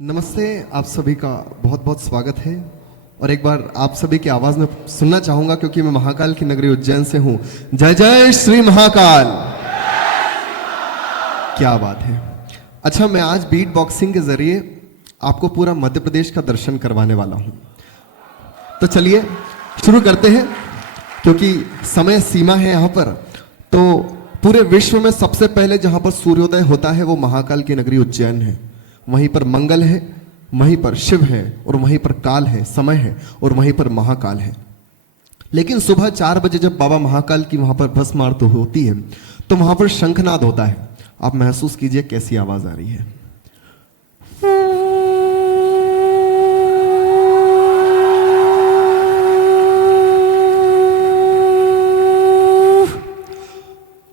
नमस्ते, आप सभी का बहुत बहुत स्वागत है। और एक बार आप सभी की आवाज में सुनना चाहूंगा क्योंकि मैं महाकाल की नगरी उज्जैन से हूं। जय जय श्री महाकाल। क्या बात है। अच्छा, मैं आज बीट बॉक्सिंग के जरिए आपको पूरा मध्य प्रदेश का दर्शन करवाने वाला हूं। तो चलिए शुरू करते हैं, क्योंकि समय सीमा है यहाँ पर। तो पूरे विश्व में सबसे पहले जहां पर सूर्योदय होता है वो महाकाल की नगरी उज्जैन है। वहीं पर मंगल है, वहीं पर शिव है, और वहीं पर काल है, समय है, और वहीं पर महाकाल है। लेकिन सुबह 4 बजे जब बाबा महाकाल की वहां पर भस्म आरती होती है तो वहां पर शंखनाद होता है। आप महसूस कीजिए कैसी आवाज आ रही है।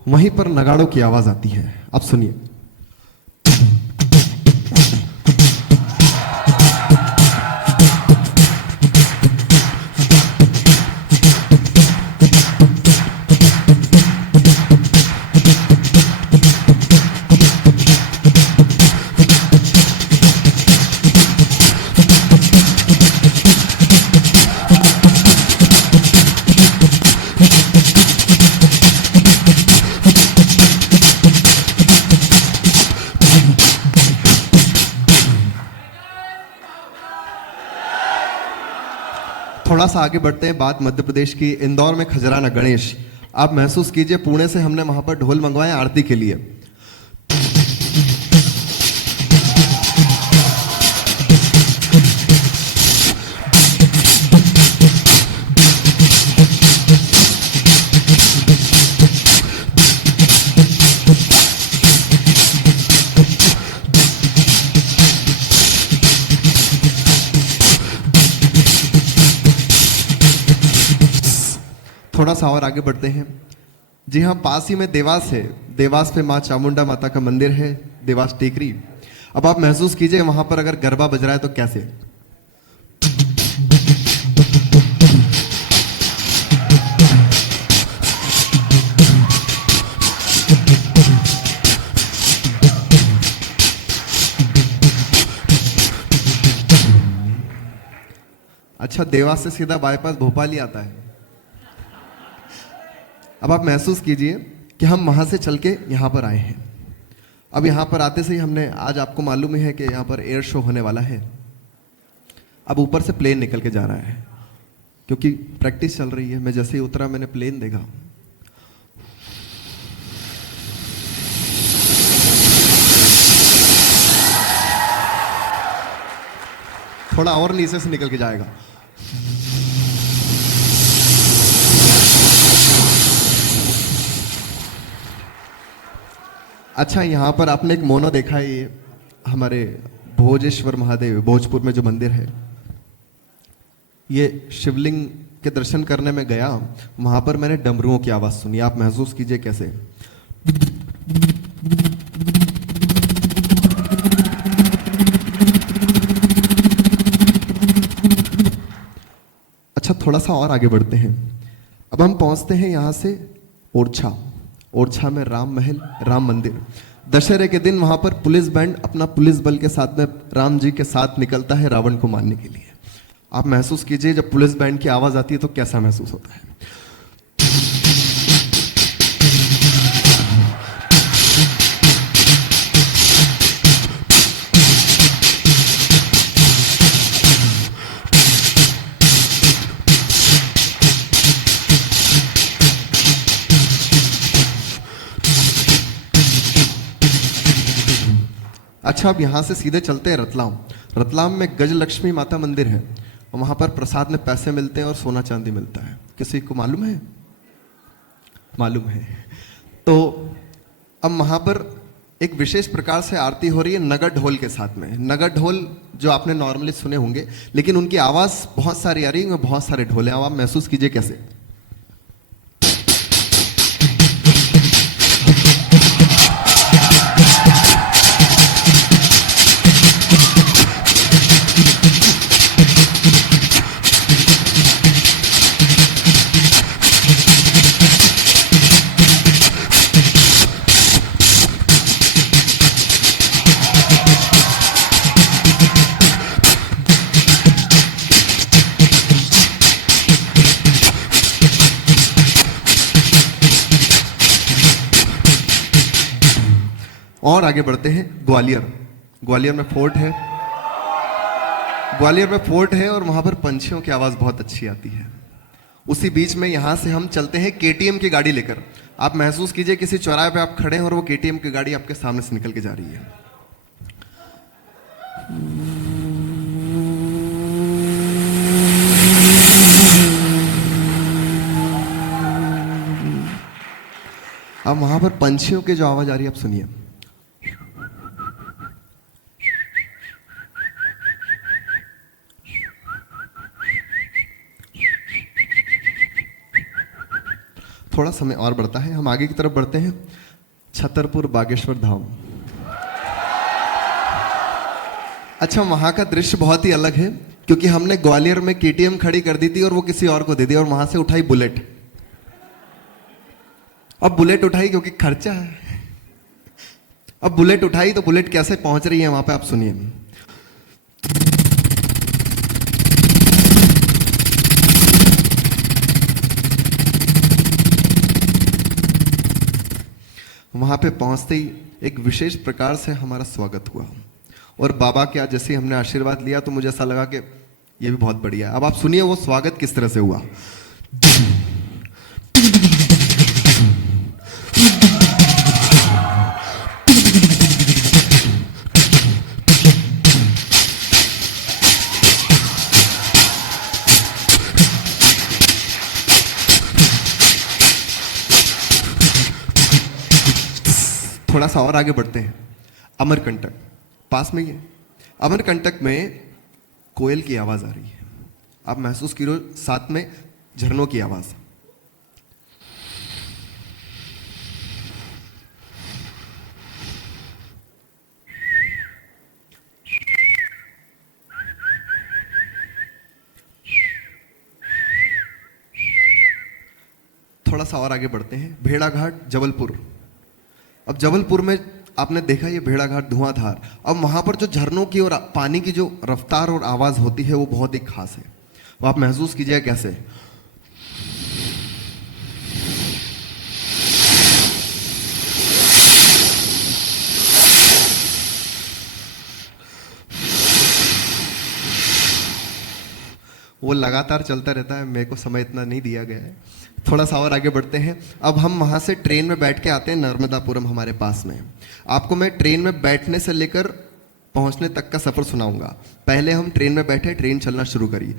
वहीं पर नगाड़ों की आवाज आती है। आप सुनिए। थोड़ा सा आगे बढ़ते हैं। बात मध्य प्रदेश की, इंदौर में खजराना गणेश। आप महसूस कीजिए, पुणे से हमने वहां पर ढोल मंगवाए आरती के लिए। थोड़ा सा और आगे बढ़ते हैं। जी हाँ, पास ही में देवास है। देवास पे माँ चामुंडा माता का मंदिर है, देवास टेकरी। अब आप महसूस कीजिए वहां पर अगर गरबा बज रहा है तो कैसे। अच्छा, देवास से सीधा बाईपास भोपाल ही आता है। अब आप महसूस कीजिए कि हम वहां से चल के यहाँ पर आए हैं। अब यहाँ पर आते से ही हमने, आज आपको मालूम ही है कि यहाँ पर एयर शो होने वाला है। अब ऊपर से प्लेन निकल के जा रहा है क्योंकि प्रैक्टिस चल रही है। मैं जैसे ही उतरा मैंने प्लेन देखा, थोड़ा और नीचे से निकल के जाएगा। अच्छा, यहाँ पर आपने एक मोनो देखा है, ये हमारे भोजेश्वर महादेव भोजपुर में जो मंदिर है, ये शिवलिंग के दर्शन करने में गया। वहां पर मैंने डमरुओं की आवाज सुनी। आप महसूस कीजिए कैसे। अच्छा, थोड़ा सा और आगे बढ़ते हैं। अब हम पहुंचते हैं यहां से ओरछा। ओरछा में राम महल, राम मंदिर। दशहरे के दिन वहां पर पुलिस बैंड अपना पुलिस बल के साथ में राम जी के साथ निकलता है रावण को मारने के लिए। आप महसूस कीजिए जब पुलिस बैंड की आवाज आती है तो कैसा महसूस होता है। अच्छा, अब यहाँ से सीधे चलते हैं रतलाम। रतलाम में गजलक्ष्मी माता मंदिर है। वहां पर प्रसाद में पैसे मिलते हैं और सोना चांदी मिलता है। किसी को मालूम है? मालूम है। तो अब वहां पर एक विशेष प्रकार से आरती हो रही है नगर ढोल के साथ में। नगर ढोल जो आपने नॉर्मली सुने होंगे, लेकिन उनकी आवाज बहुत सारी आ रही है, बहुत सारे ढोल हैं। अब आप महसूस कीजिए कैसे। और आगे बढ़ते हैं ग्वालियर। ग्वालियर में फोर्ट है, ग्वालियर में फोर्ट है और वहां पर पंछियों की आवाज बहुत अच्छी आती है। उसी बीच में यहां से हम चलते हैं केटीएम की गाड़ी लेकर। आप महसूस कीजिए किसी चौराहे पे आप खड़े हैं और वो केटीएम की गाड़ी आपके सामने से निकल के जा रही है। अब वहां पर पंछियों की जो आवाज आ रही है आप सुनिए। थोड़ा समय और बढ़ता है, हम आगे की तरफ बढ़ते हैं। छतरपुर बागेश्वर धाम। अच्छा, वहां का दृश्य बहुत ही अलग है क्योंकि हमने ग्वालियर में केटीएम खड़ी कर दी थी और वो किसी और को दे दी और वहां से उठाई बुलेट। अब बुलेट उठाई क्योंकि खर्चा है। अब बुलेट उठाई तो बुलेट कैसे पहुंच रही है वहां पे आप सुनिए। वहां पे पहुंचते ही एक विशेष प्रकार से हमारा स्वागत हुआ और बाबा के आज जैसे हमने आशीर्वाद लिया तो मुझे ऐसा लगा कि ये भी बहुत बढ़िया है। अब आप सुनिए वो स्वागत किस तरह से हुआ। थोड़ा सा और आगे बढ़ते हैं। अमरकंटक पास में ही है। अमरकंटक में कोयल की आवाज आ रही है, आप महसूस कीजिए, साथ में झरनों की आवाज। थोड़ा सा और आगे बढ़ते हैं। भेड़ाघाट जबलपुर। अब जबलपुर में आपने देखा ये भेड़ाघाट धुआंधार। अब वहां पर जो झरनों की और पानी की जो रफ्तार और आवाज होती है वो बहुत ही खास है। वो आप महसूस कीजिए कैसे। वो लगातार चलता रहता है, मेरे को समय इतना नहीं दिया गया है। थोड़ा सा और आगे बढ़ते हैं। अब हम वहां से ट्रेन में बैठ के आते हैं नर्मदापुरम, हमारे पास में। आपको मैं ट्रेन में बैठने से लेकर पहुंचने तक का सफर सुनाऊंगा। पहले हम ट्रेन में बैठे, ट्रेन चलना शुरू करिए।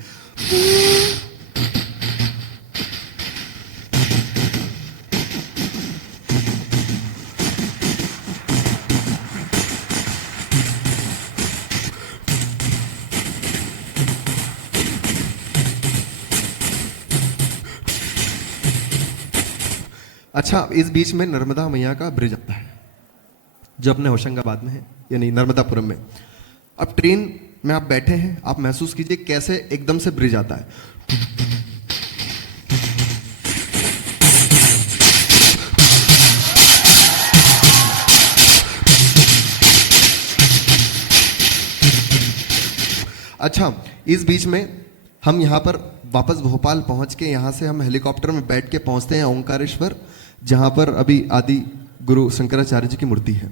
अच्छा, इस बीच में नर्मदा मैया का ब्रिज आता है जो अपने होशंगाबाद में है, यानी नर्मदापुरम में। अब ट्रेन में आप बैठे हैं, आप महसूस कीजिए कैसे एकदम से ब्रिज आता है। अच्छा, इस बीच में हम यहाँ पर वापस भोपाल पहुंच के यहाँ से हम हेलीकॉप्टर में बैठ के पहुंचते हैं ओंकारेश्वर, जहां पर अभी आदि गुरु शंकराचार्य जी की मूर्ति है।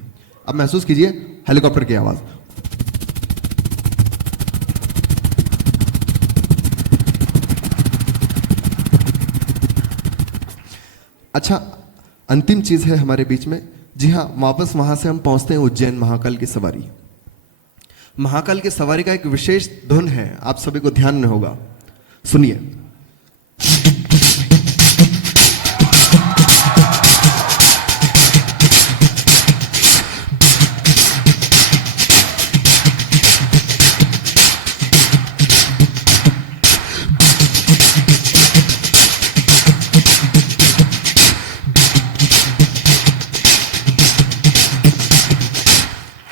अब महसूस कीजिए हेलीकॉप्टर की आवाज। अच्छा, अंतिम चीज है हमारे बीच में। जी हाँ, वापस वहां से हम पहुंचते हैं उज्जैन, महाकाल की सवारी। महाकाल की सवारी का एक विशेष धुन है, आप सभी को ध्यान में होगा, सुनिए।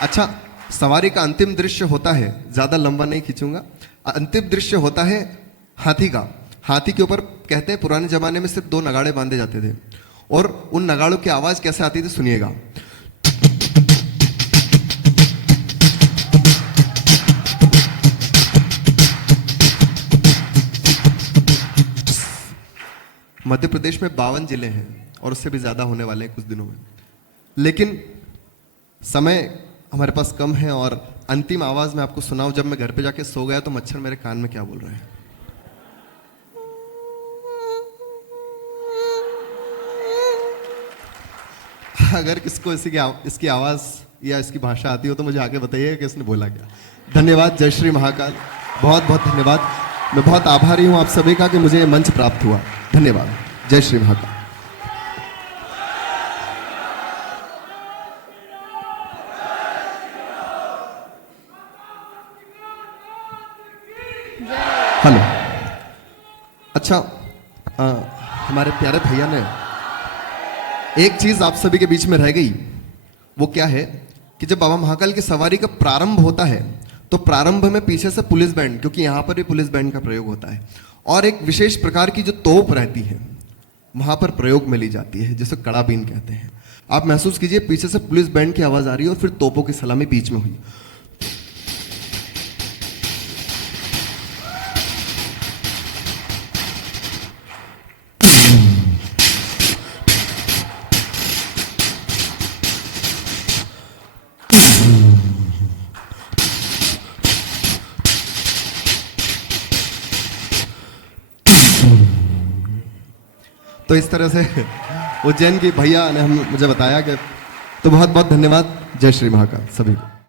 अच्छा, सवारी का अंतिम दृश्य होता है, ज्यादा लंबा नहीं खींचूंगा, अंतिम दृश्य होता है हाथी का। हाथी के ऊपर कहते हैं पुराने जमाने में सिर्फ 2 नगाड़े बांधे जाते थे और उन नगाड़ों की आवाज कैसे आती थी सुनिएगा। मध्य प्रदेश में 52 जिले हैं और उससे भी ज्यादा होने वाले हैं कुछ दिनों में। लेकिन समय हमारे पास कम है और अंतिम आवाज मैं आपको सुनाऊं, जब मैं घर पे जाके सो गया तो मच्छर मेरे कान में क्या बोल रहे हैं। अगर किसको इसकी आवाज या इसकी भाषा आती हो तो मुझे आगे बताइए कि इसने बोला क्या। धन्यवाद। जय श्री महाकाल। बहुत बहुत धन्यवाद। मैं बहुत आभारी हूं आप सभी का कि मुझे ये मंच प्राप्त हुआ। धन्यवाद। जय श्री महाकाल। हेलो। अच्छा, हमारे प्यारे भैया ने एक चीज आप सभी के बीच में रह गई, वो क्या है कि जब बाबा महाकाल की सवारी का प्रारंभ होता है तो प्रारंभ में पीछे से पुलिस बैंड, क्योंकि यहां पर भी पुलिस बैंड का प्रयोग होता है, और एक विशेष प्रकार की जो तोप रहती है वहां पर प्रयोग में ली जाती है, जिसे कड़ाबीन कहते हैं। आप महसूस कीजिए, पीछे से पुलिस बैंड की आवाज आ रही है और फिर तोपों की सलामी बीच में हुई। तो इस तरह से उज्जैन की भैया ने मुझे बताया कि, तो बहुत बहुत धन्यवाद। जय श्री महाकाल सभी को।